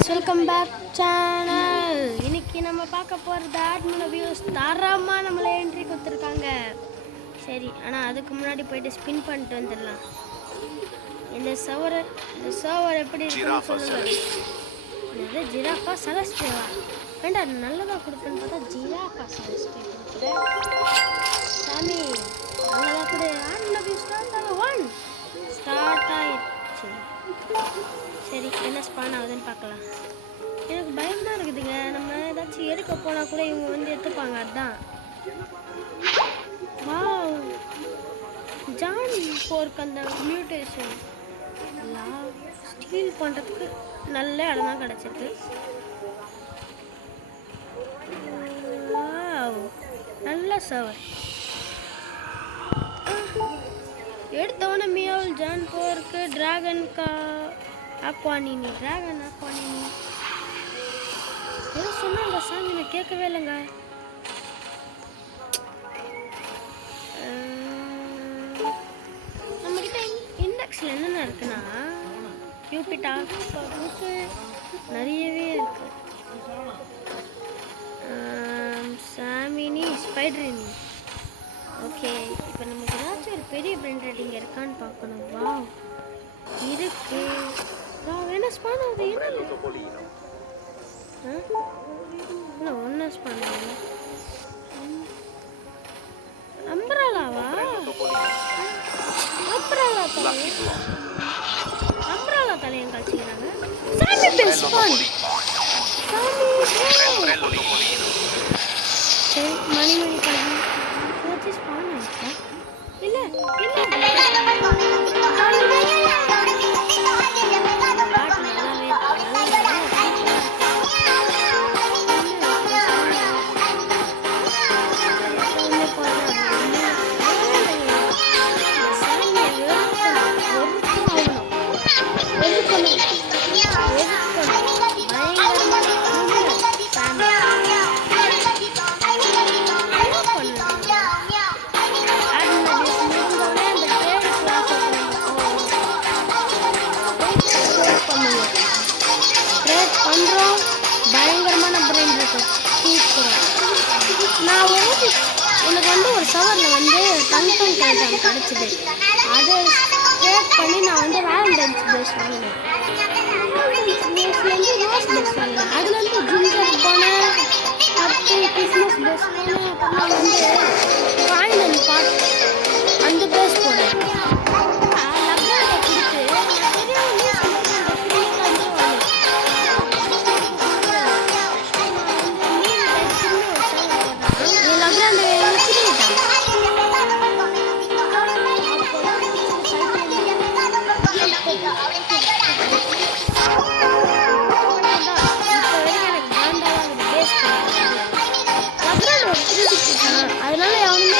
Guys, welcome back channel. இன்னைக்கு நம்ம பார்க்க போகிறது ஆட்மின் வியூஸ் தரமாக நம்மளை என்ட்ரி கொடுத்துருக்காங்க. சரி, ஆனால் அதுக்கு முன்னாடி போயிட்டு ஸ்பின் பண்ணிட்டு வந்துடலாம். இந்த சர்வர் எப்படி இருக்குன்னு சொல்லுங்க. இது ஜிராஃபா செலஸ்டேவா? வேண்டாம், நல்லதாக கொடுப்பேன்னு பார்த்தா ஜிராஃபா செலஸ்டே கொடுக்குறேன். சாமி நல்லதாக கொடு. ஆட்மின் வியூஸ் ஸ்டார்ட் ஆயிடுச்சு. சரி, என்ன ஸ்பான் ஆகுதுன்னு பார்க்கலாம். எனக்கு பயமாக இருக்குதுங்க. நம்ம ஏதாச்சும் எடுக்க போனால் கூட இவங்க வந்து எடுத்துப்பாங்க. அதுதான் வாவ், ஜான் போர்க்கு அந்த மியூட்டேஷன் ஸ்டீல் பண்ணுறதுக்கு நல்ல இடம் தான் கிடச்சிருக்கு. நல்ல சர்வர் எடுத்தவொன்னே மியாவல் ஜான் போர்க்கு டிராகன் ஆக்வானினி ஏதோ சொன்னாங்க சாமி, நான் கேட்கவே இல்லைங்க. நம்மக்கிட்ட இண்டெக்ஸில் என்னென்ன இருக்குன்னா யூபிட்டா நிறையவே இருக்கு. சாமினி ஸ்பைடரினி. ஓகே, இப்போ நமக்கு ஏதாச்சும் ஒரு பெரிய பிராண்ட் ரேட்டிங் இருக்கான்னு பார்க்கணும். வா இருக்கு. வா, என்ன ஸ்பான் ஆகுது? என்ன ஒன்றா ஸ்பான் ஆகுது? அம்பராலாவா? அம்பராலா தலையன் கழிச்சிக்கிறாங்க. சரி, மணி கல்வி ஏதாச்சும் ஸ்பான் ஆகிட்டா? இல்லை எனக்கு வந்து ஒரு சவரில் வந்து டங்டன் கேட்டம் கிடச்சிது. அதை ட்ரேட் பண்ணி நான் வந்து வேலண்டைன்ஸ் டேஸ் வாங்கினேன். ரோஸ் டேஸ் வாங்கினேன். அதுலேருந்து ஜிஞ்சர் போனேன், கிறிஸ்மஸ் டேஸ் போனேன். அப்புறம் வந்து காயின் அண்ட் பாட் அந்த டேஸ் போனேன். அதனால எவனுமே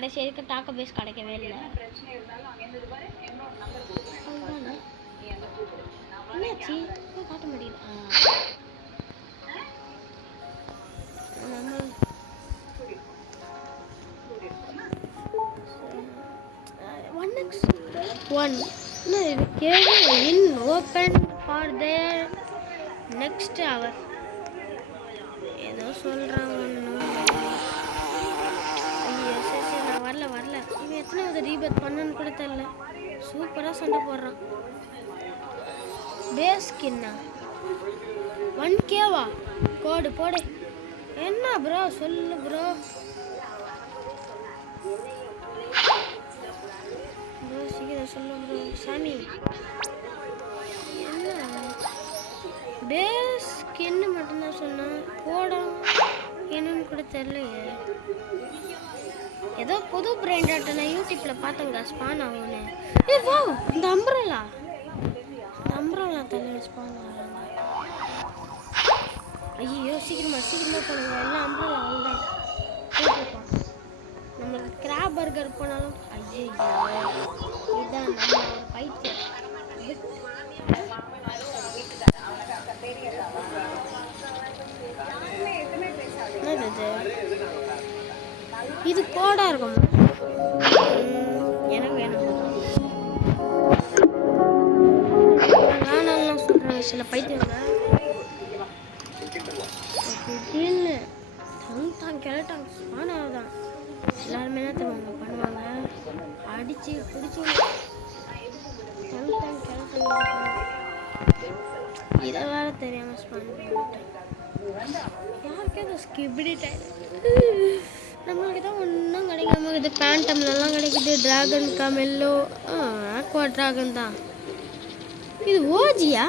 கடைசி வரைக்கும் டாக்கோ பேஸ் கிடைக்கவே இல்லை. என்னாச்சு காட்ட முடியல. One in open for their next hour. ஏதோ சொல்றாங்க. நான் வரல இவன் எத்தனாவது ரீபத் பண்ணன்னு கூட தெரியல. சூப்பரா சண்டை போடுறான். பேஸ் ஸ்கின்னா 1K-வா? கோடு போடு. என்ன ப்ரோ சொல்லு ப்ரோ. சீக்கிரம் சொல்லு ப்ரோ. சாமி என்ன பேஸ் ஸ்கின்னு மட்டும்தான் சொன்னான். கோடா என்னன்னு கூட தெரியலையே. ஏதோ புது பிராண்டாட்ட நான் யூடியூப்ல பார்த்தேங்க ஸ்பான் ஆகும்னு. வா இந்த அம்பரலா தலை ஸ்பான் ஆகுறாங்க. ஐயோ சீக்கிரமா போடுங்க. எல்லாம் அம்பரலா அவ்வளோதான். நம்மளுக்கு கிராப் பர்கர் போனாலும் ஐயோ இதுதான் நம்ம பைத்தியம். இது கோடா இருக்கும். எனக்கு வேணும். வேணாம்லாம் சொல்றாங்க சில பைத்தியங்க. திடீர்னு கிளட்டாங்க ஸ்பானாவதான். எல்லாருமே என்ன தருவாங்க பண்ணுவாங்க. அடிச்சு பிடிச்சி இதை வேற தெரியாம ஸ்பான் பண்ணிட்டேன். யாருக்கே அது ஸ்கிபிடி டைம். நம்மளுக்கு தான் ஒன்றும் கிடைக்காம இது பேண்டம்லாம் கிடைக்குது. ட்ராகன் கமெல்லோ ஆக்வா ட்ராகன் தான். இது ஓஜியா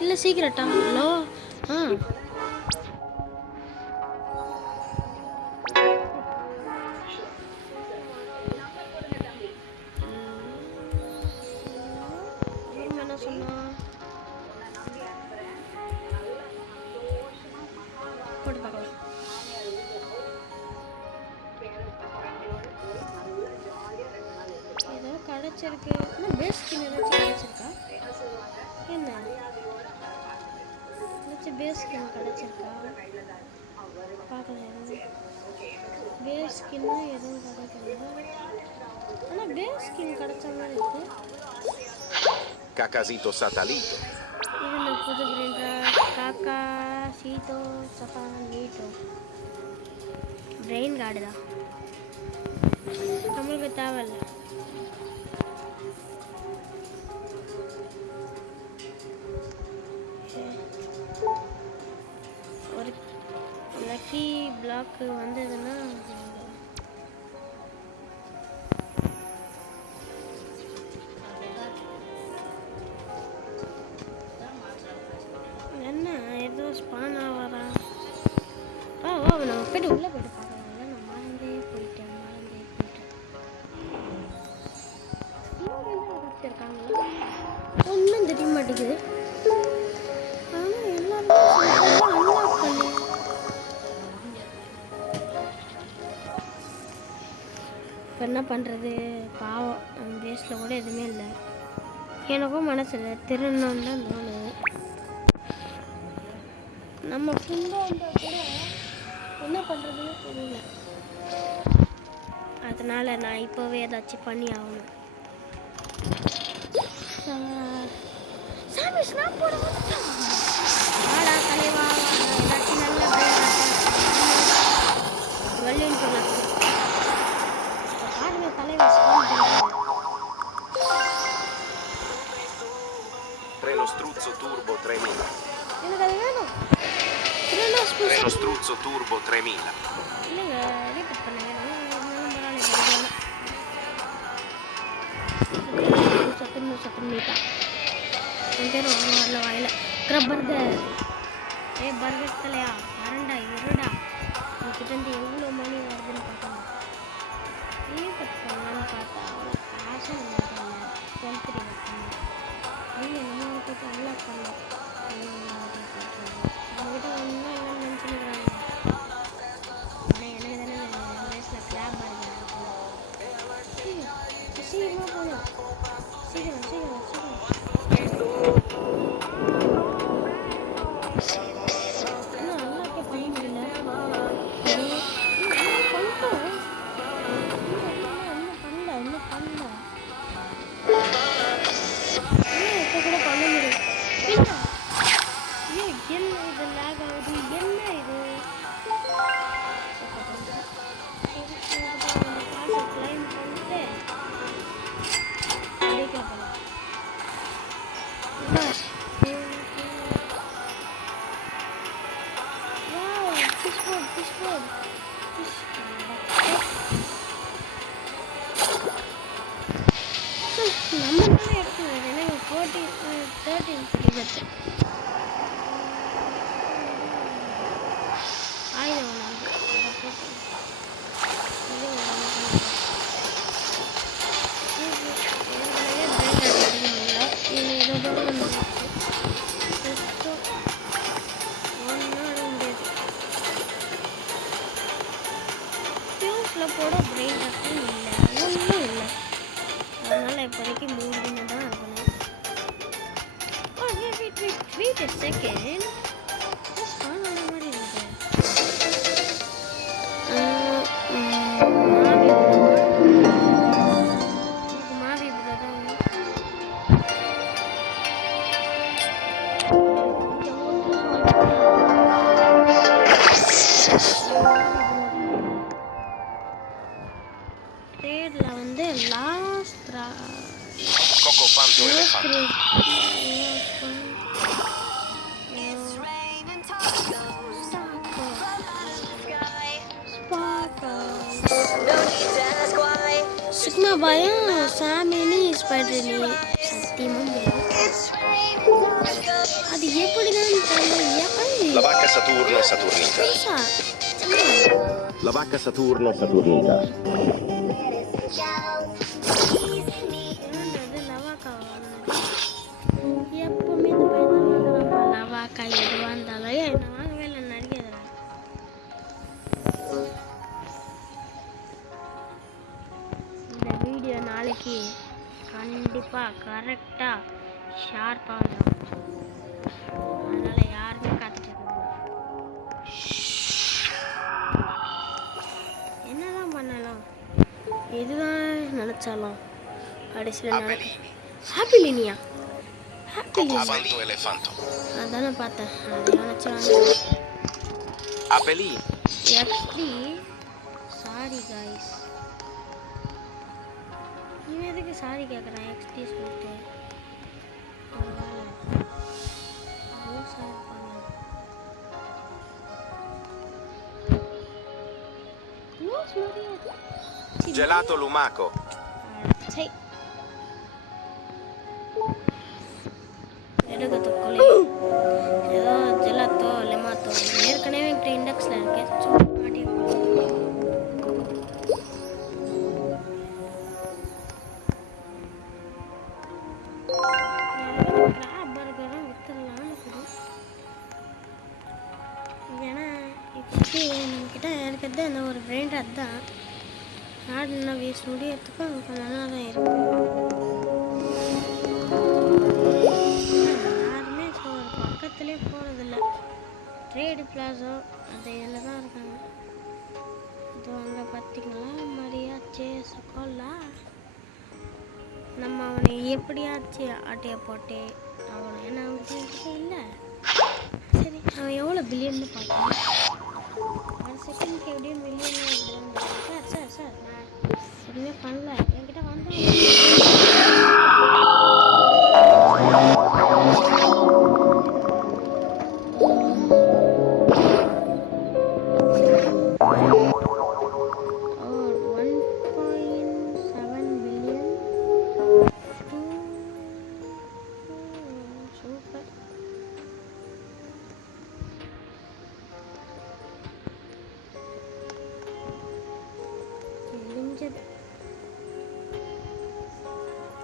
இல்லை சீக்கிரட்டா? ஹலோ என்ன சொன்னா போட்டு பார்க்கலாம். ஏதோ கிடைச்சிருக்கு. பேஸ் ஸ்கின் ஏதாச்சும் கிடைச்சிருக்கா? என்ன ஏதாச்சும் பேஸ் ஸ்கின் கிடைச்சிருக்கா பார்க்கலாம். பேஸ் ஸ்கின்னா எதுவும் கிடைக்கல. ஆனால் பேஸ் ஸ்கின் கிடைச்ச மாதிரி இருக்கு. Cacasito Satalito. இது புது பிரிண்டர் காக்காசீட்டோ சஃபானீட்டோ பிரெயின் கார்டு தான். நம்மளுக்கு தேவையில்ல. ஒரு லக்கி பிளாக் வந்ததுன்னா ஏதோ ஸ்பான் ஆவாரா? நம்ம போய்ட்டு உள்ளே போய்ட்டு பார்க்கலாம்ல. நான் மறந்தே போயிட்டேன். இருக்காங்களா ஒன்றும் தெரிய மாட்டேங்குது. ஆனால் எல்லாருமே அன்லாக் பண்ணி இப்போ என்ன பண்ணுறது? பாவம் நம்ம பேஸில் கூட எதுவுமே இல்லை. எனக்கும் மனசு இல்லை. திருநன்னு தான் தோணுது. நம்ம ஃபுல்லாக இருந்தால் கூட என்ன பண்ணுறதுன்னு தெரியல. அதனால் நான் இப்போவே ஏதாச்சும் பண்ணி ஆகணும். சாமி ஸ்னாப் போட வாடா தலைவா. ஏதாச்சும் நல்ல வள்ளின்னு சொல்லலாம். பாருங்க தலைவா Treno Struzzo Turbo 3000. எனக்கு அது வேணும். Treno Struzzo Turbo 3000. இல்லைங்க ரீபீட் பண்ணுங்க. சத்துன்னு என் பேர் வரல வாயில. பர்கர் பர்கர் தலையா வரண்டா இருடா. உங்ககிட்ட எவ்வளோ மணி வருதுன்னு பார்க்கணும். ரீபீட் பண்ணலான்னு பார்த்தா காசு பண்ணேன். 12 வைக்கணும். ஐயோ நம்ம போய்ட்டு அன்லாக் பண்ணலாம். நம்மகிட்ட ஒன்றும் இல்லைன்னு நினச்சிருக்கிறாங்க. ஆனால் எனக்கு தானே வயசில் கிராப் பர்கர் போட பிரெயின் ரத்தும் இல்லை, ஒன்றும் இல்லை. அதனால் இப்போதைக்கு 3 தினம் தான் இருக்கணும். Wait a second. ஸ்பான் ஆன மாதிரி இருக்கு. மாவி ப்ரோ தான். ட்ரேட்ல வந்து last Coco Panto Elefante. Sigma பயம் சாமினி ஸ்பைடர்னி சத்தியமாக அது எப்படிதான் தெரியல. La vacca Saturno Saturnita. La vacca Saturno Saturnita. எப்பவுமே இந்த பையன் தான் லவாக்கா எதுவாக இருந்தாலும் என்ன வாங்கவே இல்லை, நடிக்கிறதுல. இந்த வீடியோ நாளைக்கு கண்டிப்பாக கரெக்டாக ஷார்ப்பாக வந்துடும். அதனால் யாருமே காத்துட்டு என்னதான் பண்ணலாம், எதுதான் நினச்சாலும் கடைசியில் நடக்கும். Happy Linea, happy Linea Panto Elefanto. அதானே பார்த்தேன். அதை நினச்சி Apelli. எக்ஸ்டி. சாரி கைஸ், இவன் எதுக்கு சாரி கேட்குறான் எக்ஸ்டி சொல்லிட்டு? Gelato lumaco. சரி எடுக்க தொக்கொலை ஏதோ ஜெலாத்தோ லெமாத்தோ ஏற்கனவே என்கிட்ட இண்டெக்ஸில் இருக்கேன். சும்மா மாட்டி கிராப் பர்கரும் விற்றுலான்னு இருக்குது. ஏன்னா இப்போதைக்கு நம்மக்கிட்ட இருக்கிறது அந்த ஒரு பிராண்ட் தான். ஆடுனா வேஸ்ட் முடியறதுக்கும் கொஞ்சம் நல்லா தான் இருக்கும். யாருமே இப்போ ஒரு பக்கத்துலேயே போகிறதில்ல. ட்ரேடு பிளாஸோ அந்த இதில் தான் இருக்காங்க. இது அங்கே பார்த்தீங்களா மரியாச்சே சக்கோலா. நம்ம அவனை எப்படியாச்சு ஆட்டையை போட்டே அவனை, ஏன்னா அவனுக்கு இல்லை. சரி அவன் எவ்வளோ பில்லியன்னு பார்க்கலாம். ஒரு செகண்ட்க்கு எப்படியும் மில்லியன். சார் சார் சார் நான் எதுவுமே பண்ணல, என்கிட்ட வந்து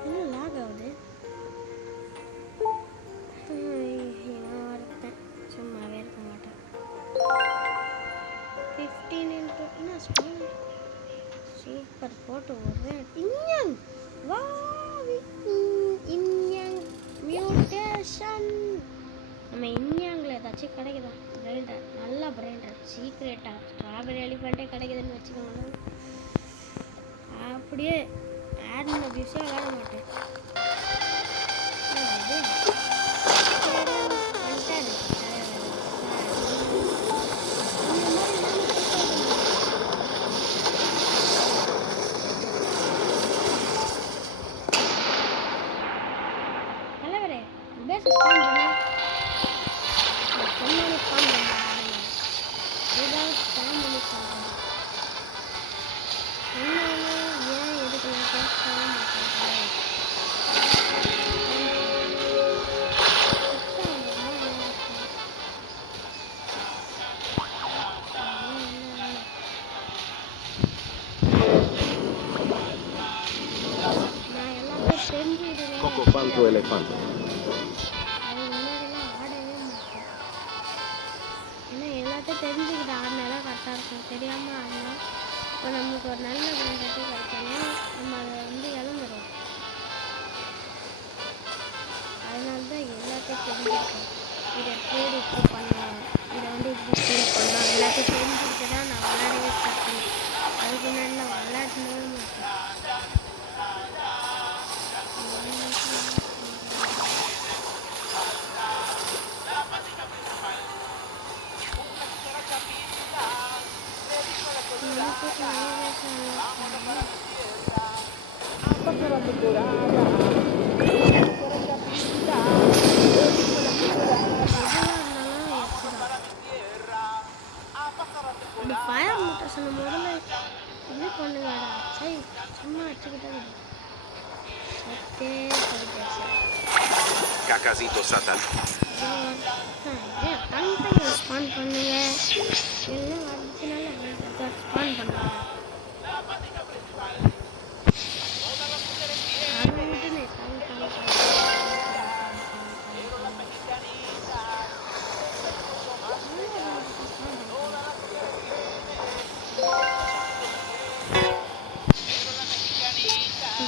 என்ன லாக் ஆகுது. ஒருத்தன் சும்மாவே இருக்க மாட்டேன். 15 என்ன சூப்பர் போட்டு வருவேன். இன்யங் வா இன்யங் மியூட்டேஷன். நம்ம இன்யாங்கில் ஏதாச்சும் கிடைக்குதா? பிரைண்டர், நல்ல பிரைண்டர் சீக்ரெட்டாக ஸ்ட்ராபெரி எலிஃபெண்ட்டே கிடைக்குதுன்னு வச்சுக்கோங்களேன். அப்படியே ஆட் பண்ண பிஸியாக விளாட மாட்டேன். தலைவரே பேச ஸ்பான் பண்ண ஸ்பான் பண்ண ஏதாவது ஸ்பான் பண்ணி சொல்கிறேன். ஏன் எதுக்கு நான் பேச மாட்டேன். நான் எல்லாத்தையும் தெரிஞ்சுக்கிட்டேன். Coco Panto Elefante. அது முன்னாடிலாம் ஆடவே மாட்டேன். ஏன்னா எல்லாத்தையும் தெரிஞ்சுக்கிட்டு ஆடினா தான் கரெக்டாக இருக்கும். தெரியாமல் ஆடினா இப்போ நமக்கு ஒரு நல்ல கண்டக்ட் கிடைக்கணும், நம்ம அதை வந்து இழந்துடும். அதனால தான் எல்லாத்தையும் தெரிஞ்சுருக்கோம். இதை ட்ரேடு இப்படி பண்ணோம், இதை வந்து இப்படி ட்ரேட் பண்ணோம், எல்லாத்தையும் தெரிஞ்சுக்கிட்டு தான் நான் விளையாடவே ஸ்டார்ட் பண்ணேன். அதுக்கு முன்னாடி நான் விளையாடவே மாட்டேன். இந்த ஃபயர் மோட்டர்ஸை முதல்ல இது பண்ணுங்கடா. சரி சும்மா வச்சுக்கிட்டே சத்தே போயிட்டாச்சு. Cacasito satellite. தனித்தனியாக ஸ்பான் பண்ணுங்க, எல்லாம் அடுத்தனால ஸ்பான் பண்ணுங்க. அதை விட்டுனே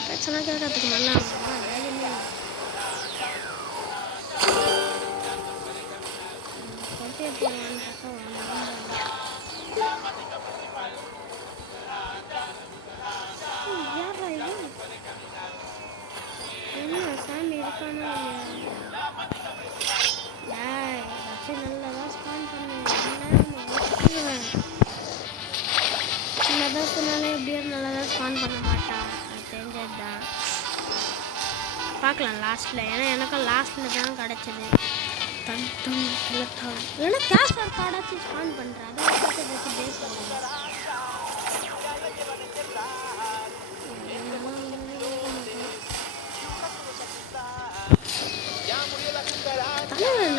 பிரச்சனை கேட்கறதுக்கு நல்லா வேலையுமே கொட்டையை போடலான்னு பார்த்தா யாரா இது? என்ன சாமி இருக்கானா இல்லையா? வச்சு நல்லதா ஸ்பான் பண்ணுவேன். நல்லதான் சொன்னாலே எப்படியும் நல்லதாக ஸ்பான் பண்ண மாட்டான், அது தெரிஞ்சது தான். பார்க்கலாம் லாஸ்ட்டில், ஏன்னா எனக்கும் லாஸ்ட்டில் தான் கிடச்சிது. தன் தன் கிளத்தான் ஏன்னா கேஷ் ஒரு கார்டாச்சும் ஸ்பான் பண்ணுறேன், அதை வச்சு பேஸ் பண்ணுவேன்.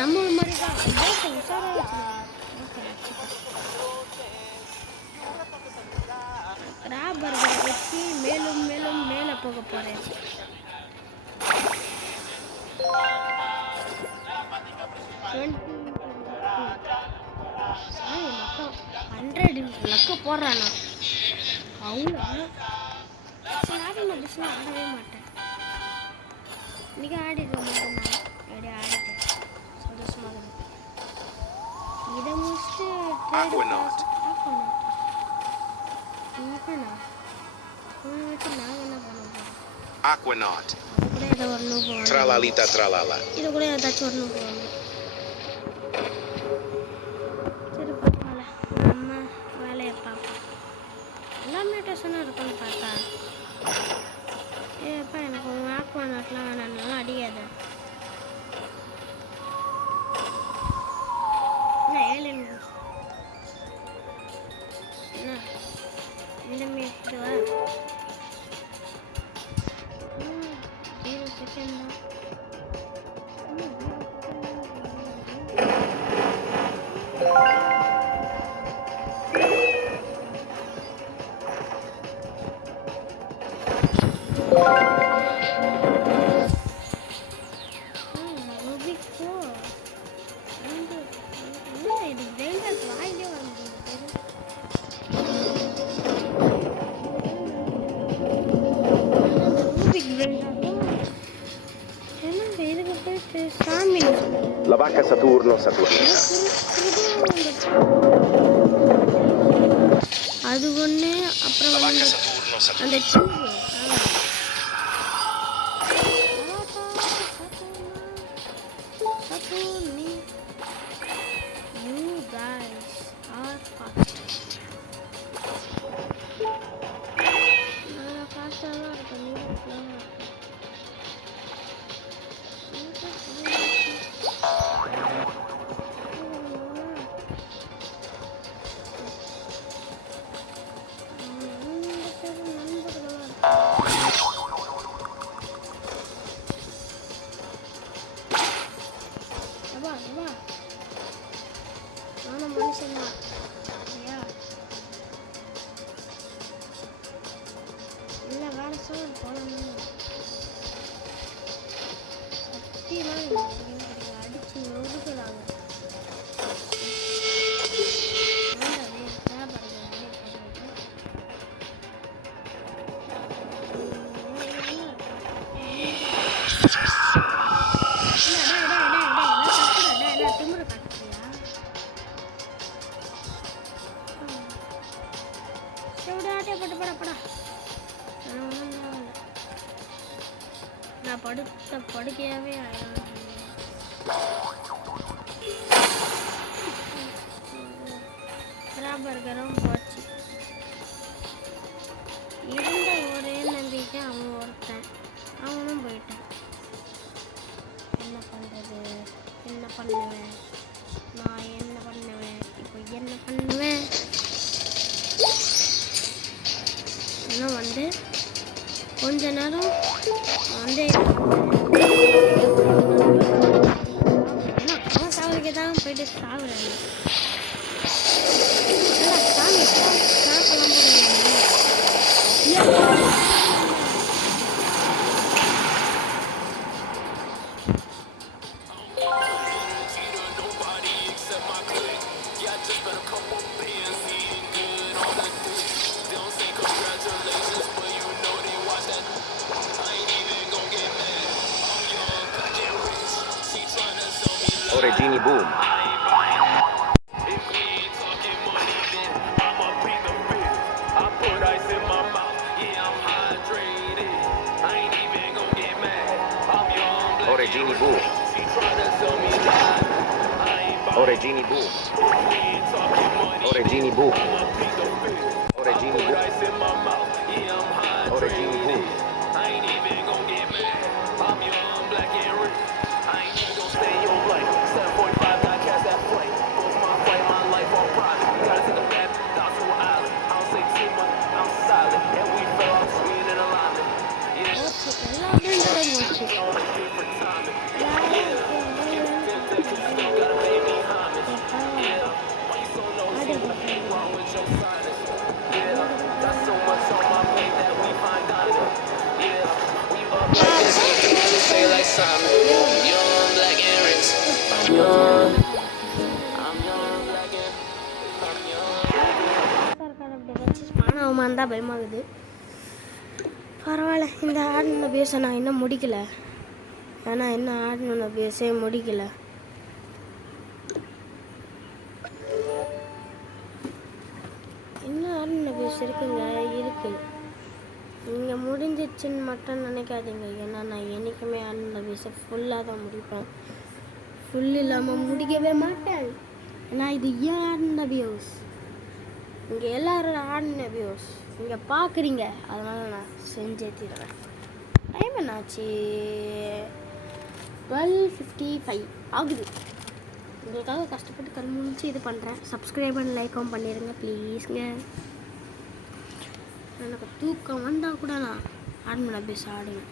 நம்ம மாதிரி தான் உஷாராக வச்சுருவாங்க. ராபர்களை வச்சு மேலும் மேலும் மேலே போக போகிறேன். மொத்தம் 100 லக்கு போடுறானா அவ்வளோ. ஆடி மாட்டேன், ஆடவே மாட்டேன். இன்றைக்கி ஆடிடுற மாட்டேன், நான் எப்படியே ஆடிட்டேன் சந்தோஷமாக இருக்கு. இதை முடிச்சுட்டு வச்சு நாங்கள் என்ன பண்ண போகிறோம்? Aquanaut. கூட ஏதோ ஒரு நூபு Tralalita tralala. இது கூட ஏதாச்சும் ஒரு நூபு வாங்க. சரி பரவாயில்ல, நம்ம வேலையை பார்ப்போம். எல்லாமே டெஸ்டாக இருக்குன்னு பார்த்தா ஏப்பா எனக்கு உங்கள் ஆக்வானாட்லாம் வேணாலும் அடிக்காது. என்ன ஏலியன் என்ன இந்த மீன் இதுவா? 0 செகண்ட் தான். இது கிரைண்டர் வாயிலே வர முடியும். La vacca Saturno Saturnina. அது ஒன்று, அப்புறம் La vacca Saturno அந்த Saturnina. You guys are fast. நான் ஃபாஸ்ட்டாக தான் இருக்கேன், நீங்கள் ஸ்லோவாக இருக்கேன். நானும் மனுஷன்தான் இல்லையா? இல்லை வேறு சோழன் போகணும்னு சத்தியமாக கிடைக்கும், அடிச்சு நொறுக்குறாங்க. படா நான் படுத்த படுக்கையாவே ஆயிடும். பர்கரும் போச்சு. இருந்த ஒரே நம்பிக்கை அவன் ஒருத்தன், அவனும் போயிட்டான். என்ன பண்ணுறது, என்ன பண்ணுவேன், நான் என்ன பண்ணுவேன், இப்போ என்ன பண்ணுவேன்? இன்னும் வந்து கொஞ்ச நேரம் வந்து ஏன்னா அவன் சாவதுக்கே தான் போயிட்டு சாகுறாங்க. சாமி நான் சொல்ல Oregini boom. Oregini boom. Oregini boom. Oregini boom. Oregini boom. Oregini boom. I ain't even gon' get mad. I'm young, black and rich. I ain't even gon' stay your life. 7.5 got cast that flight. Both my flight, my life on private. Gotta take a bad down to an island. I don't say too much, I'm silent. And we fell off screen in alignment. Yeah. On a different timing. Gotta pay me homage. Yeah. Why you so low? What's wrong with your silence? Yeah. Got so much on my plate that we find dining. Yeah. We up like this. Say like Simon. Young, black and rich. I'm young. I'm young, black and I'm young. ஸ்பானாகுமான்னு தான் பயமாகுது. பரவாயில்ல, இந்த ஆடின பேச நான் இன்னும் முடிக்கல. ஏன்னா இன்னும் ஆடின பேசே முடிக்கல. இன்னும் ஆடின பேச இருக்குங்க, இருக்கு. நீங்கள் முடிஞ்சிச்சுன்னு மட்டும் நினைக்காதீங்க. ஏன்னா நான் என்றைக்குமே ஆடின பேச ஃபுல்லாக தான் முடிப்பேன். ஃபுல் இல்லாமல் முடிக்கவே மாட்டேன். ஏன்னா இது ஏன் ஆடின வியூஸ், இங்கே எல்லோரும் ஆடின வியூஸ் இங்கே பார்க்குறீங்க, அதனால் நான் செஞ்சே தீருவேன். டைம் என்னாச்சு? 12:55 ஆகுது. உங்களுக்காக கஷ்டப்பட்டு கண் முடிச்சு இது பண்ணுறேன். சப்ஸ்கிரைப் பண்ணி லைக்கும் பண்ணிடுங்க ப்ளீஸுங்க. எனக்கு தூக்கம் வந்தால் கூட நான் ஆடணும்ல பேச ஆடுவேன்.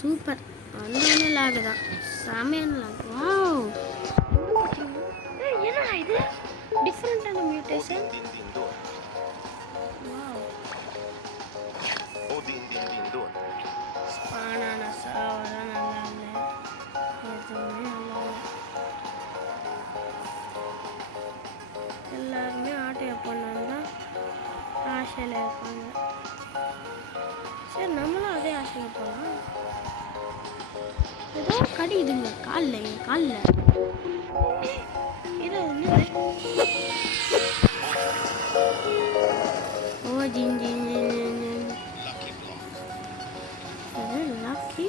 சூப்பர், வந்தோடனே லாகு தான், செமையான லாகு. வாவ், என்ன இது டிஃப்ரெண்ட்டான மியூட்டேஷன். ஸ்பானான சாவரம் நல்லா இல்லை, எதுவுமே நல்லா இல்லை. எல்லாருமே ஆட்டையை பண்ணால் தான் ஆசையில் இருப்பாங்க. சரி, நம்மளும் அதே ஆசையில் போகலாம். ஏதோ கடிக்குதுங்க காலில், என் காலில். இது வந்து ஓ ஜின் ஜின் ஜின் லக்கி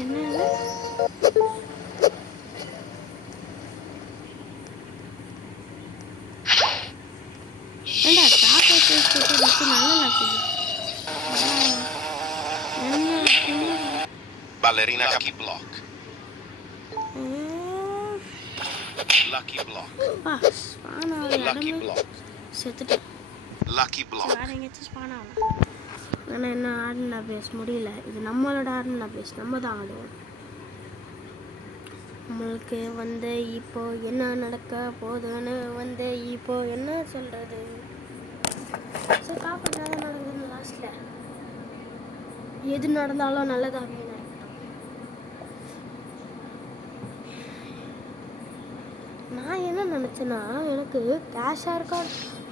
என்னது? ஏண்டா சாக்கோ டேஸ்ட் வச்சு நல்ல lucky. Ballerina Lucky Block. Lucky Block. பா ஸ்பானா Lucky Block. செத்துட்டு Lucky Block. வேற எங்கேயாச்சும் ஸ்பானா ஆகலாம். ஆனால் என்ன ஆடினா பேச முடியல. இது நம்மளோட ஆடினா பேச நம்ம தான் ஆடுவோம். நம்மளுக்கு வந்து இப்போ என்ன நடக்க போகுதுன்னு வந்து இப்போ என்ன சொல்கிறது? சரி, காப்பாற்றா தான் நடக்குதுன்னு லாஸ்ட்டில் எது நடந்தாலும் நல்லதாகவே நடக்கட்டும். நான் என்ன நினச்சேன்னா, எனக்கு கேஷாக இருக்கா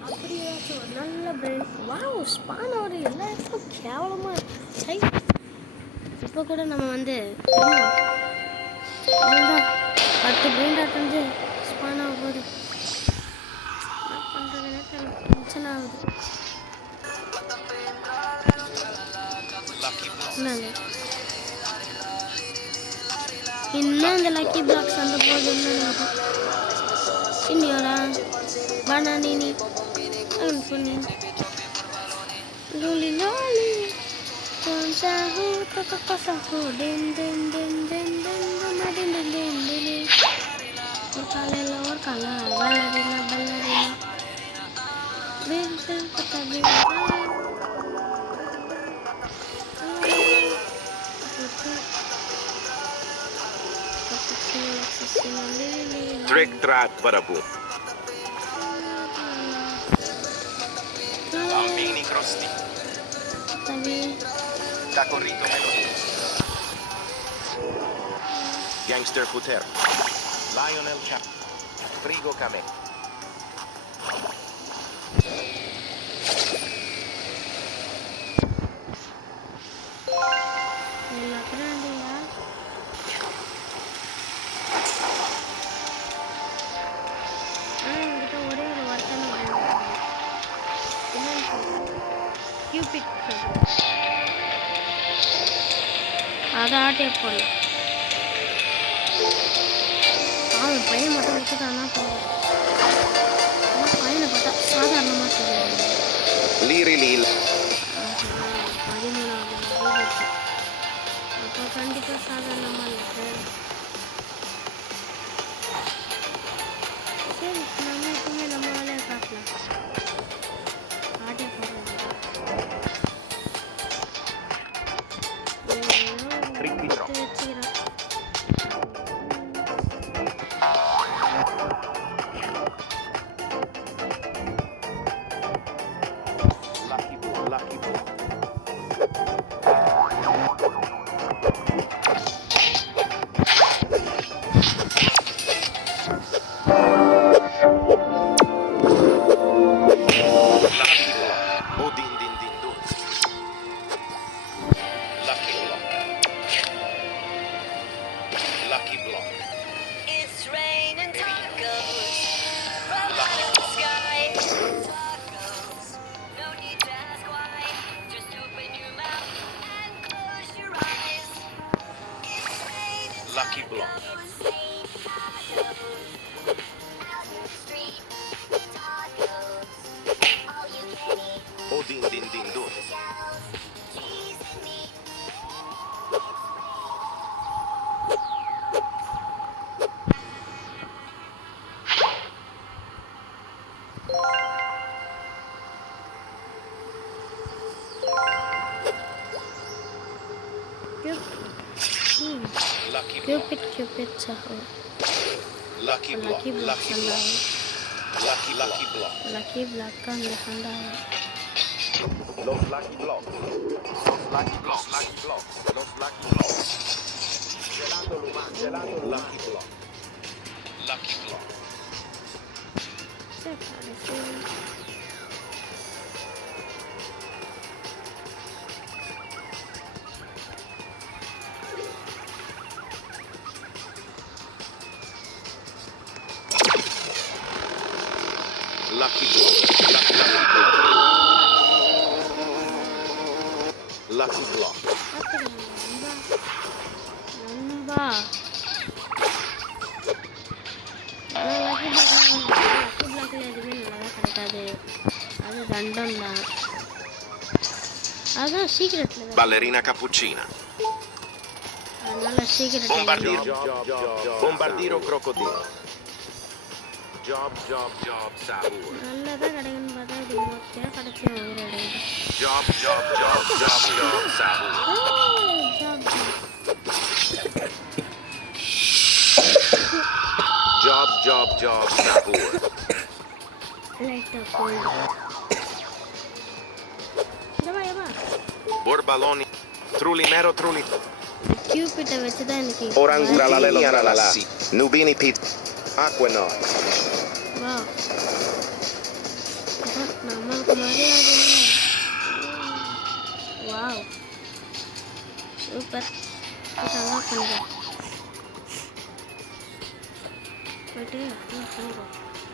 அப்படி ஏதாச்சும் ஒரு நல்ல பிரெயின். வாவ், ஸ்பானோட எல்லா இடத்தும் கேவலமாக சை. இப்போ கூட நம்ம வந்து அவ்வளோதான் 10 பிரெயின் டாட் வந்து ஸ்பானாக போகுது. என்ன பண்ணுறதுன்னு பிரச்சனை ஆகுது. என்னது இன்னும் இந்த லக்கி பிளாக் சண்டை போகுதுன்னு நினைக்கிறேன். இன்னியோடா பனானினி சொன்னி லோலி லோலி சாஹூ கக்க சாஹூ டென் டென் டென் டென் டென் டென் டென் டென் டென் ஒரு காலையில் ஒரு காலை பல்லரினா பல்லரினா வீட்டில் பத்தவி Trick track Barabu. Bambini crosti. Cacorrito melodì. Gangster Futer. Lionel Cap. Frigo Kame. அதை ஆட்டே போடலாம். அவன் பையன் மட்டும் வச்சுட்டானா போதும். பையனை பார்த்தா சாதாரணமாக தெரியும். 13வது அப்போ கண்டிப்பாக சாதாரணமாக இல்லை. சரி நம்ம எப்பவுமே நம்ம வேலையை காட்டலாம். ஆட்டே போடலாம். Lucky block. Oh din din din dun. Cupid Saho. Lucky block. Lucky block sandal. Lucky block. Lucky block kan di sandal. Los lucky blocks. Los lucky blocks. Lucky blocks. Los lucky blocks. Gelando Luman. Lucky block. Lucky block. Se parece. Lucky block. Lucky block. Lucky block. Namba. Lucky block எதுவுமே நல்லா கிடைக்காது. அது ரண்டம் தான். அதான் சீக்ரெட்ல. Ballerina cappuccina. அதனால secret. Bombardiro crocodilo. Job sabur. நல்லதா கிடைக்குன்னு பார்த்தா இது ஓகே கடைசி உயிரோட. Job sabur. Job sabur. லைட்டா போய். ஏமா. Borbaloni. Trulli nero trulli. Cupid வச்சு தான் எனக்கு. Orangura la la. Nubini pit. Aquanor. Wow. நம்மளுக்கு மரியாதை. Wow. சூப்பர். நல்லா பண்ணுங்க. போய்ட்டு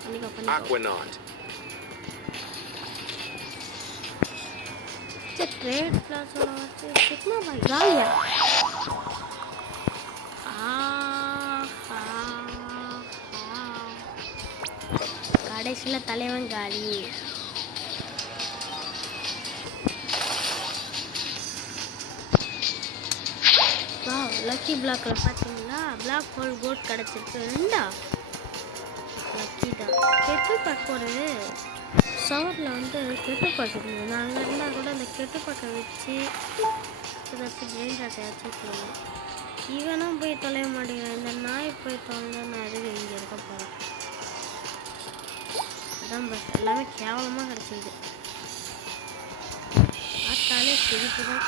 பண்ணிக்கோ. Aquanaut. வச்ச ட்ரேட் கிளாஸோட வச்சு சிக்மா பாய் காலியா கடைசியில் தலைவன் காலி. லக்கி பிளாக்ல பார்த்தீங்களா பிளாக் ஹோல் கோட் கிடச்சிருக்கு. ரெண்டா லக்கி தான். கெட்டு பாக்கோடு சவரில் வந்து கெட்டு பாக்கு இருந்தது. நான் அங்கே இருந்தால் கூட அந்த கெட்டு பாக்கை வச்சு ஏதாச்சும் பிரெயின் டாட்டை வச்சுருக்கணும். இவனும் போய் தொலைய மாட்டேங்கிறேன். இந்த நாய் போய் தொலைஞ்சா நான் எதுக்கு இங்கே இருக்க போகிறேன். அதான் பட் எல்லாமே கேவலமாக கிடச்சிது. பார்த்தாலே சிரிப்பு தான்.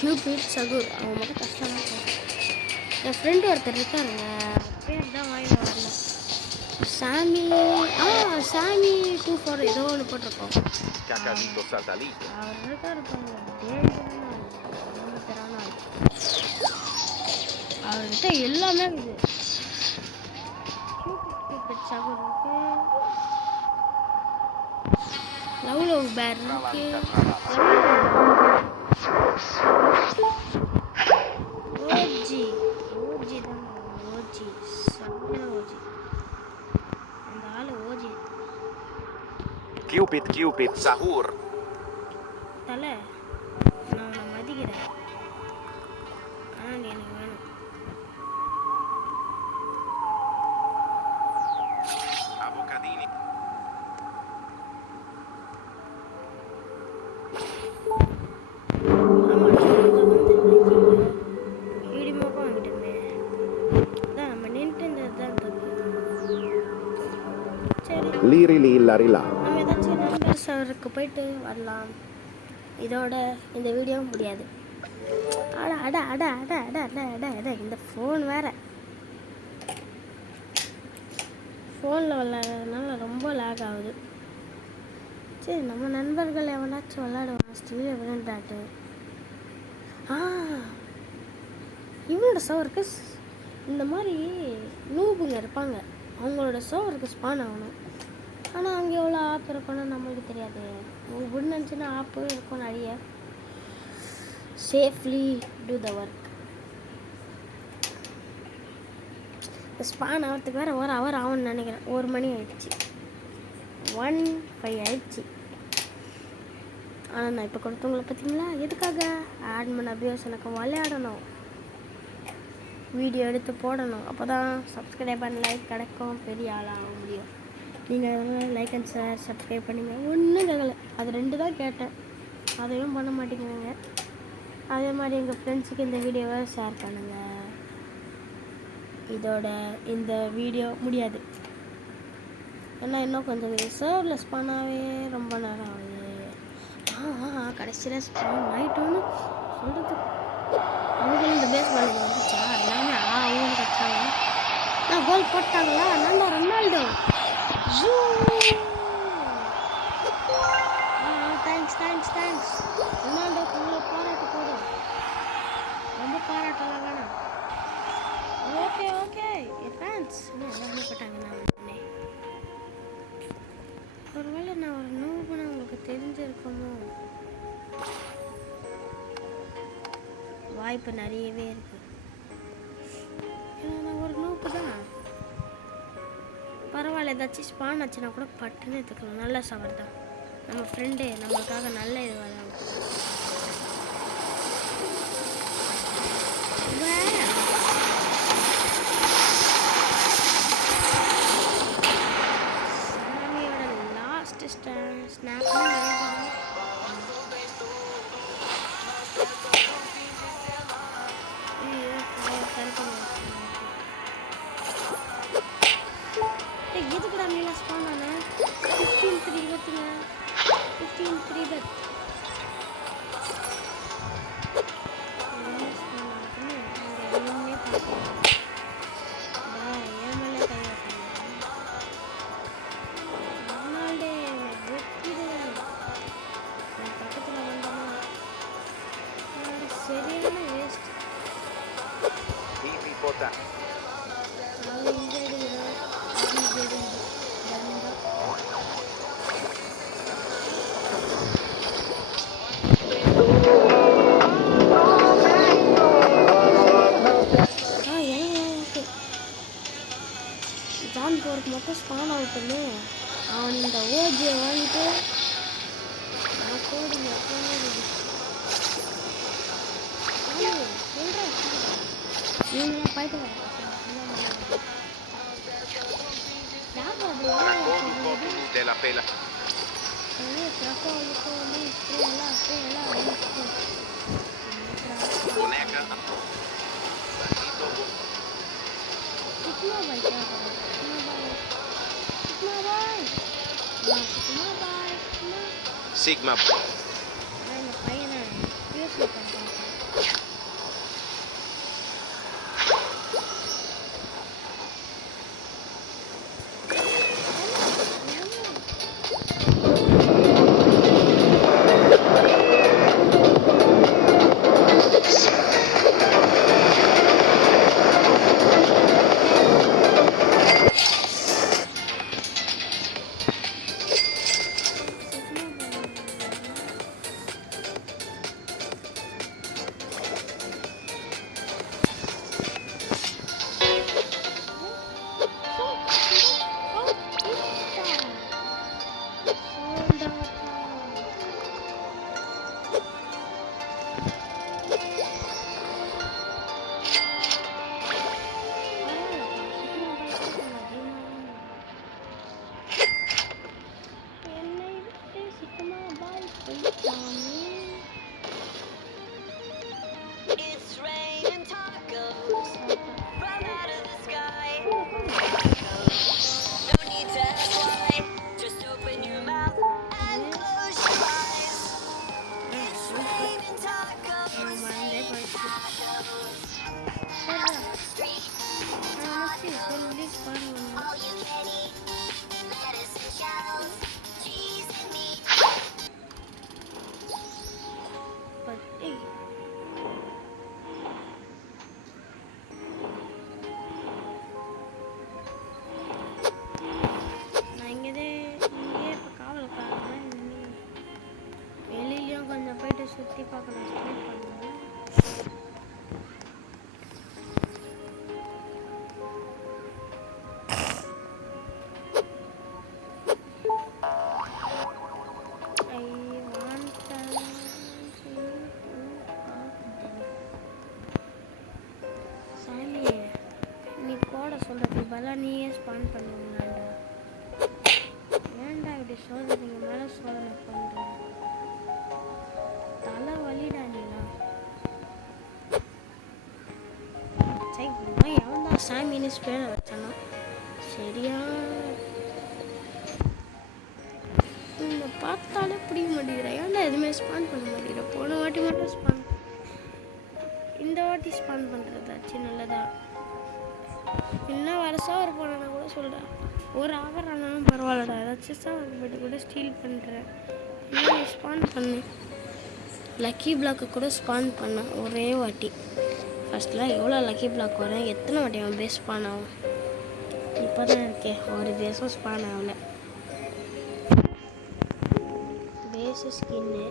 கியூபிட் சகூர் அவங்க மட்டும் கஷ்டமாக இருக்கும். என் ஃப்ரெண்டு ஒருத்தர் இருக்காருங்க, பேர் தான் வாயில வரல. சாமி சாமி 24 ஏதோ ஒன்று போட்டிருக்கோம். Cacadito Satalito. அவர் இருக்காரு பாருங்க, அவர்கிட்ட எல்லாமே இருக்குது. கியூபிட் சகூர் இருக்கு, லவ் பேர் இருக்கு, ஓஜி தான் ஓஜி சரியான ஓஜி. அந்த ஆள் ஓஜி Cupid Sahur. தலை. நான் உன்னை மதிக்கிறேன், ஆனால் நீ எனக்கு வேணும். Avocadini. Liri Larila. நம்ம ஏதாச்சும் நண்பர் சவருக்கு போயிட்டு வரலாம். இதோட இந்த வீடியோ முடியாது. அட அட அட அட அட அட அட அட இந்த ஃபோன் வேறு ஃபோனில் விளையாடுறதுனால ரொம்ப லேக் ஆகுது. சரி நம்ம நண்பர்கள் எவனாச்சும் விளையாடுவான் ஸ்டீல் விளையாண்டாட்டு. இவனோட சவருக்கு இந்த மாதிரி நூபுங்க இருப்பாங்க, அவங்களோட சவருக்கு ஸ்பான் ஆகணும். ஆனால் அங்கே எவ்வளோ ஆப் இருக்குன்னு நம்மளுக்கு தெரியாது. ஒவ்வொரு நினச்சின்னா ஆப்பு இருக்கும் நிறைய. Safely do the work. ஸ்பான் ஆகிறதுக்கு வேறு ஒரு ஹவர் ஆகும்னு நினைக்கிறேன். 1 மணி ஆயிடுச்சு, 1:05 ஆயிடுச்சு. ஆனால் நான் இப்போ கொடுத்தவங்களை பார்த்தீங்களா, எதுக்காக ஆட் பண்ண அபியோஸ் எனக்கு விளையாடணும், வீடியோ எடுத்து போடணும். அப்போ தான் சப்ஸ்கிரைபர் லைக் கிடைக்கும், பெரிய ஆளாக முடியும். நீங்கள் லைக் அண்ட் ஷேர் சப்ஸ்கிரைப் பண்ணிங்க. ஒன்றும் கேட்கல, அது 2 தான் கேட்டேன், அதையும் பண்ண மாட்டேங்கிறாங்க. அதே மாதிரி எங்கள் ஃப்ரெண்ட்ஸுக்கு இந்த வீடியோவை ஷேர் பண்ணுங்கள். இதோட இந்த வீடியோ முடியாது, ஏன்னா இன்னும் கொஞ்சம் சர்வில் ஸ்பானாகவே ரொம்ப நேரம் ஆகுது. கடைசியில் ஸ்பான் ஆகிட்டோன்னு சொல்கிறது. அவங்களும் இந்த பேஸ் பால் வந்துச்சா எல்லாமே அவங்களும் கட்டாங்க. நான் கோல் போட்டாங்களா, நான் தான் ரொனால்டோ. தேங்க்ஸ் ரொனால்டோ, உங்களை பாராட்டு போதும், ரொம்ப பாராட்டலாம் வேணாம். ஓகே என் ஃபேன்ஸ் எல்லாமே போட்டாங்க. நான் ஒருவேளை நான் ஒரு நூபுன்னு உங்களுக்கு தெரிஞ்சிருக்கமோ, வாய்ப்பு நிறையவே இருக்கு. ஏன்னா நான் ஒரு நூப்பு தான். பரவாயில்ல, ஏதாச்சும் ஸ்பான் ஆச்சுன்னா கூட பட்டுன்னு எடுத்துக்கலாம். நல்ல சவர் தான், நம்ம ஃப்ரெண்டு நம்மளுக்காக நல்ல இதுவாக தான். சாமியோட லாஸ்ட் ஸ்னாப் எதுக்குடா நீல ஸ்பான் ஆன 15-3 பத்துங்க. 15-3 பத் பக்கத்தில் வந்தோம்னா சரியான வேஸ்ட். ஸ்பான் ஆகட்டுமே. அவன் இந்த ஓஜியை வாங்கிட்டு நான் போடுங்க போடுறது சொல்கிறேன். நீங்கள் போயிட்டு வரேன். Racconto un po' più della pela. Boneca. Bandito. Sigma. It's raining tacos right out of the sky. No need to ask why. Just open your mouth and close your eyes. It's raining tacos. All you can eat. Lettuce and shells. Cheese and meat. நான் இங்கே இப்போ காவல் உட்காருறேன். வெளியிலையும் கொஞ்சம் போயிட்டு சுற்றி பார்க்கணும். Street பண்ணுவேன். சாமி நீ கோடை சொல்கிறதுக்கு பதிலாக நீயே ஸ்பான் பண்ணுவீங்களாண்டா. ஏன்டா இப்படி சோதனைங்க மேலே சோதனை பண்ணுற? தலை வலிடா நீலாம். சரி எவன் தான் சாமின்னு ஸ்பேரை வச்சானா? சரியா இந்த பார்த்தாலே பிடிக்க மாட்டேங்கிறேன். ஏன்டா எதுவுமே ஸ்பான் பண்ண மாட்டேங்கிறேன்? போன வாட்டி மட்டும் ஸ்பான், இந்த வாட்டி ஸ்பான் பண்ணுறதாச்சு நல்லதா. இன்னும் வருஷம் ஒரு போனா கூட சொல்கிறேன். ஒரு ஹவர் ஆனாலும் பரவாயில்லடா. ஏதாச்சும் தான் போய்ட்டு கூட ஸ்டீல் பண்ணுறேன். இன்னும் ஸ்பான் பண்ணேன். லக்கி பிளாக்கு கூட ஸ்பான் பண்ணேன் ஒரே வாட்டி. ஃபஸ்ட்லாம் எவ்வளோ லக்கி பிளாக் வரும், எத்தனை வாட்டி அவன் பேஸ் ஸ்பான் ஆகும். இப்போ தான் இருக்கேன் ஒரு பேஸும் ஸ்பான் ஆகலை. பேஸு ஸ்கின்னு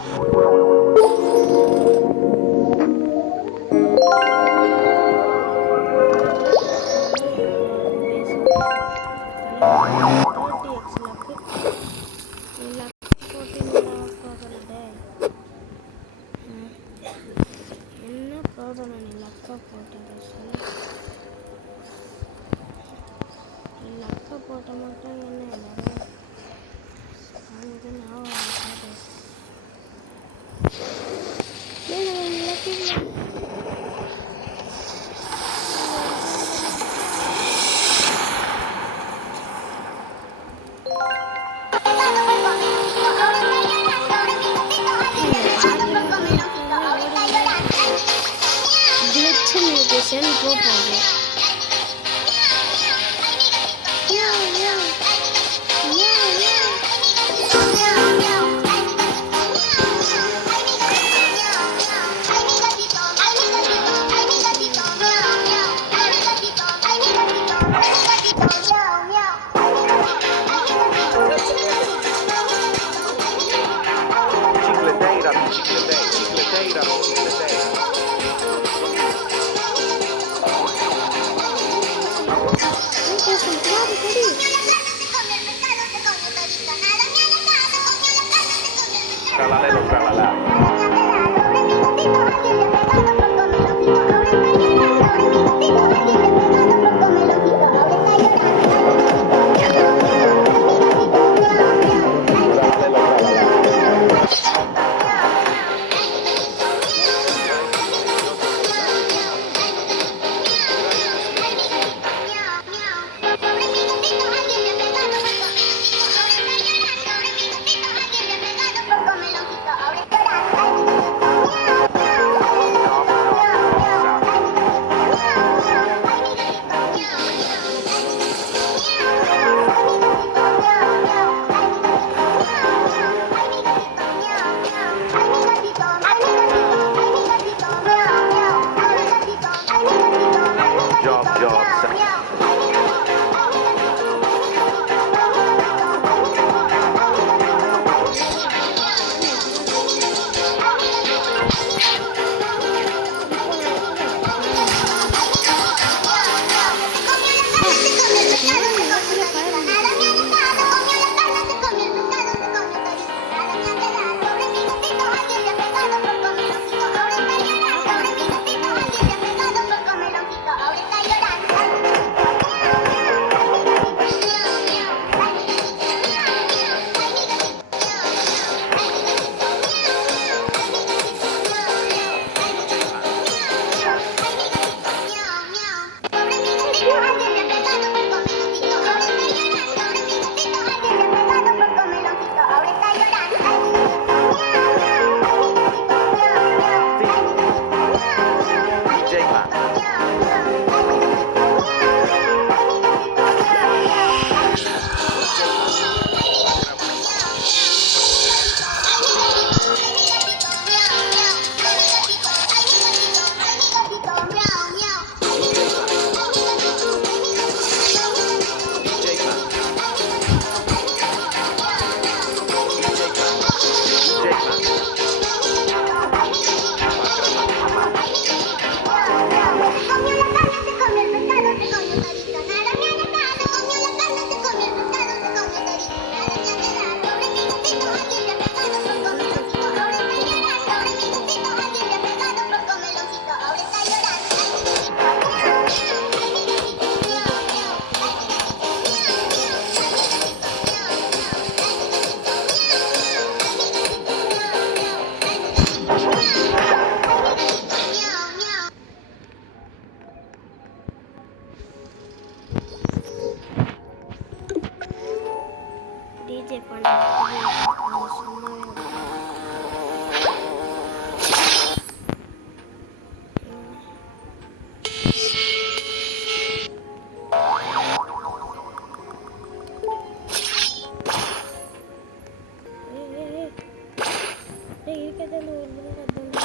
போட்ட மட்டும் என்ன எல்லாரும் வாங்கிட்டு நான் Chicleteira. tralalero, tralala. Tralalero, tralala. DJ பண்ண சும்மாவே இருக்கிறது ஒரு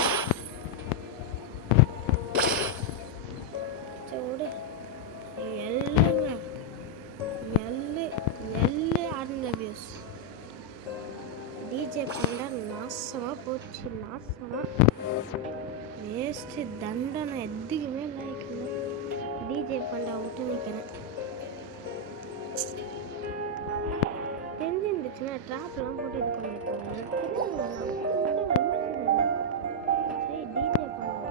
சோடு எல்லுங்க எல்லு ஆடுங்க வியூஸ் டிஜே பண்ண நாசமாக போச்சு நாசமாக வேஸ்ட்டு தண்டனை எதுக்குமே லைக்கல டிஜே பண்ண விட்டு நிற்கிறேன் தெரிஞ்சிருந்துச்சுன்னா ட்ராப்லாம் போட்டு இது பண்ணியிருக்காங்க சரி டிஜே பண்ண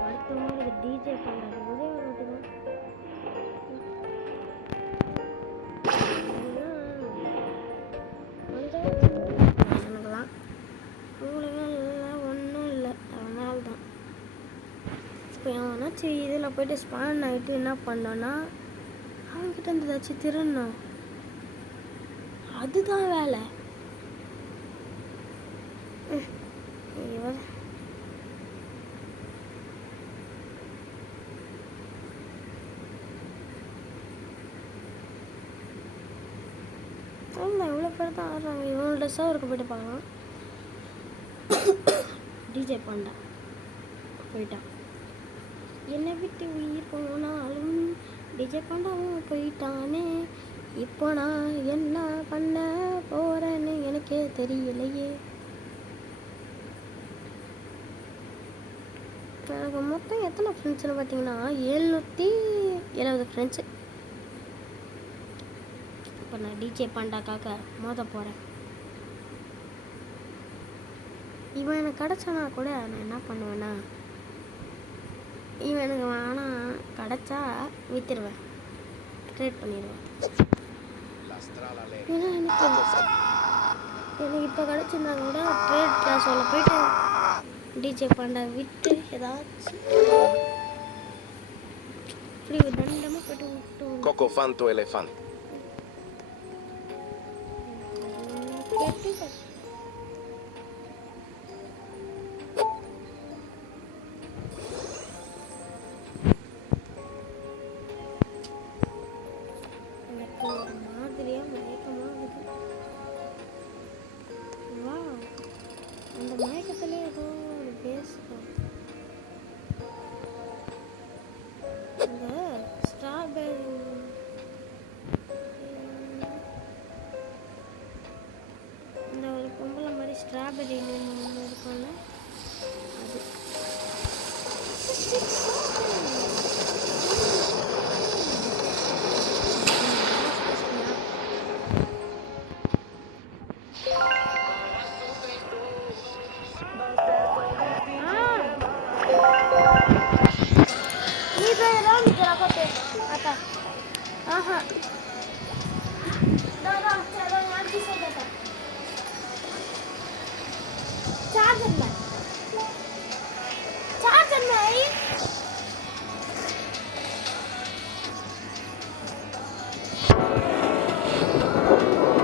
அடுத்த மாதிரி டிஜே பண்ணுறது ஒரே ஒரு வாட்டி தான் எனக்குலாம் உங்களுக்கும் இல்லை ஒன்றும் இல்லை அதனால தான் இப்போ எவனாச்சும் இதில் போய்ட்டு ஸ்பான் ஆகிட்டு என்ன பண்ணோன்னா அவங்ககிட்ட இருந்து ஏதாச்சும் திருடணும் அதுதான் வேலை இவன் இவ்வளோ பேர் தான் ஆடுறாங்க இவனோட சர்வருக்கு போய்ட்டு பார்க்கலாம் டிஜே பாண்டா போயிட்டான் என்னை விட்டு உயிர் போனாலும் டிஜே பாண்டாவும் போயிட்டானே இப்போ நான் என்ன பண்ண போகிறேன்னு எனக்கே தெரியலையே எனக்கு மொத்தம் எத்தனை ஃப்ரெண்ட்ஸ்னு பார்த்தீங்கன்னா 770 ஃப்ரெண்ட்ஸு இப்போ நான் டிஜே பாண்டாக்காக மோத போகிறேன். இவன் எனக்கு கிடச்சானா கூட நான் என்ன பண்ணுவேன்னா, இவன் எனக்கு ஆனால் கிடச்சா விற்றுருவேன், ட்ரேட் பண்ணிடுவேன். ஏன்னா எனக்கு இப்போ கிடச்சிருந்தா கூட ட்ரேட் கிளாஸில் போயிட்டு டிஜே பாண்டா விற்று ஏதாச்சும் இப்படி ஒரு தண்டமாக போய்ட்டு விட்டு Cocofanto elefante. கேட்டு எனக்கு ஒரு மாதிரியா மயக்கமாக இருக்குது. வா, அந்த மயக்கத்துல ஏதோ ஒரு பேசுகிறேன். அந்த ஸ்ட்ராபெர்ரி இந்த ஒரு பொம்பளை மாதிரி ஸ்ட்ராபெர்ரி ஒன்று இருக்கும்ல, அது நீ பேர் ராமிக்கு அக்கா ஆஹா दादा चलो यार किसे देता चार्जर में आई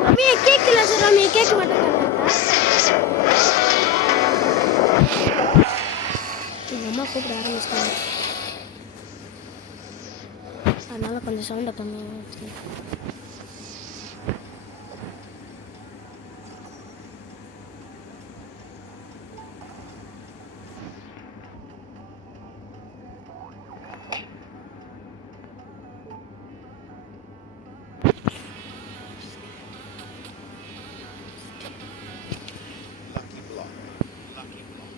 अभी एक केक खिला सर हम एक केक मटर करता मम्मा கூப்பிட ஆரம்பிச்சிட்டாங்க, அதனால கொஞ்சம் சவுண்டை கம்மியாக வச்சு. Lucky block. Lucky block.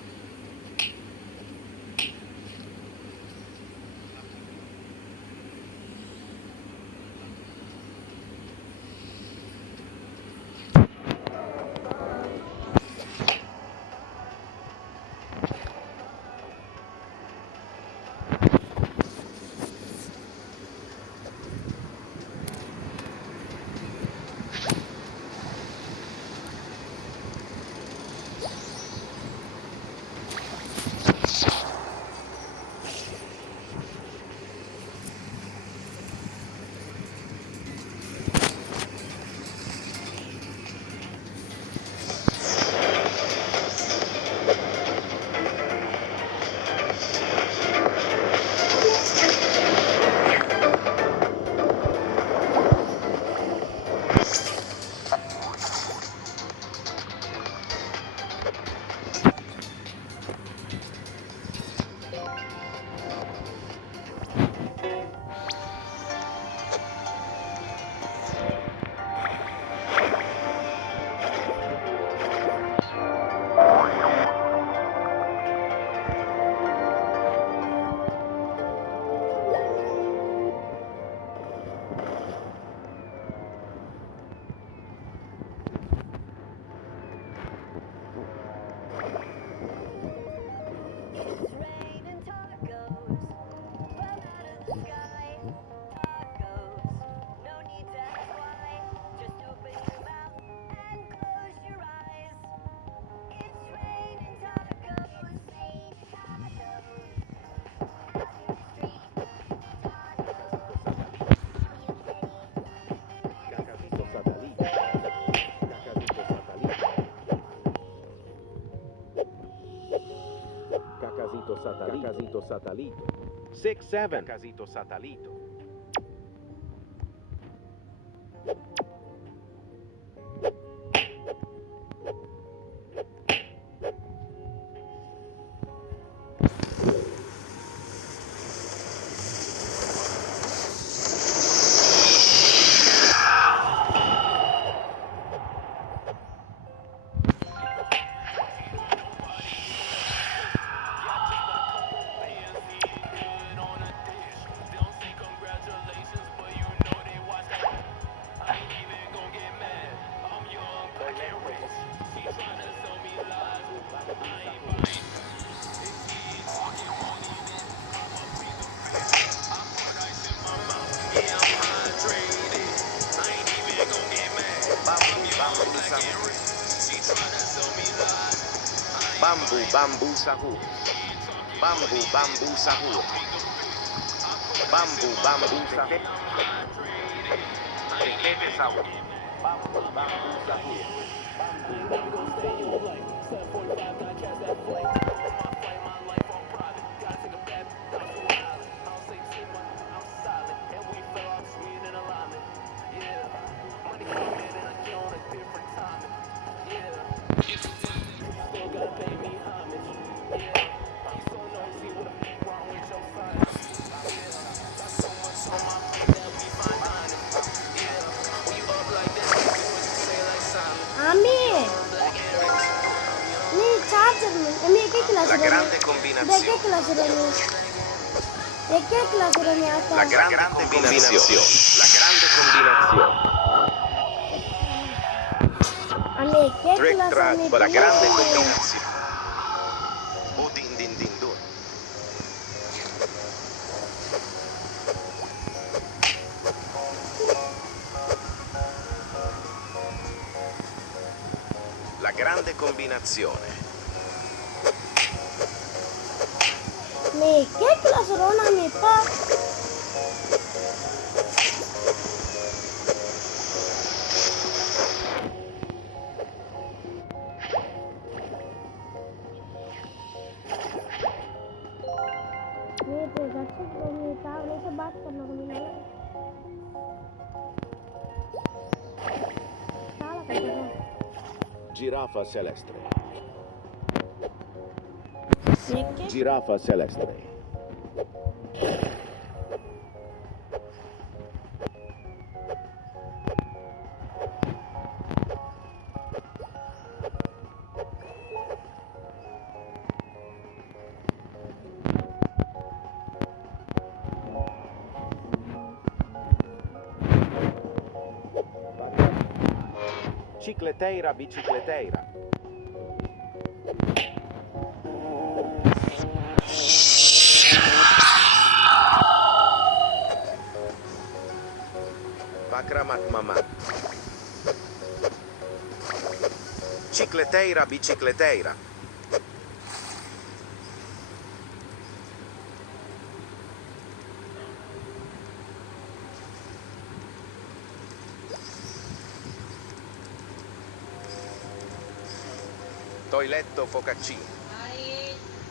6-7. Casito Satalito. Don't say congrats. sahur. Bambu bambu sahur. Bambu bambu sahur. Bambu bambu sahur. Tequete sahur. Bambu bambu sahur. Ami, ni charger ni. Ami ek class La ro. grande Ek combinazione. class ro ni. Ek class ro ni aata. La grande combinazione. La grande combinazione. Ami ek Trick class track, ni. la grande combinazione. O din din din dun. La grande combinazione. Ni ek class ro na ni pa. ये तो दक्षिण को मैं तावले से बात करना को मिला साला करना Giraffa celeste. एक Giraffa celeste. Cicleteira bicicleteira. Pakramat mama. Cicleteira bicicleteira. Toiletto focaccino.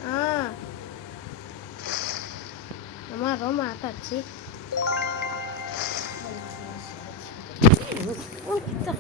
ah nama Roma atas sih oh kita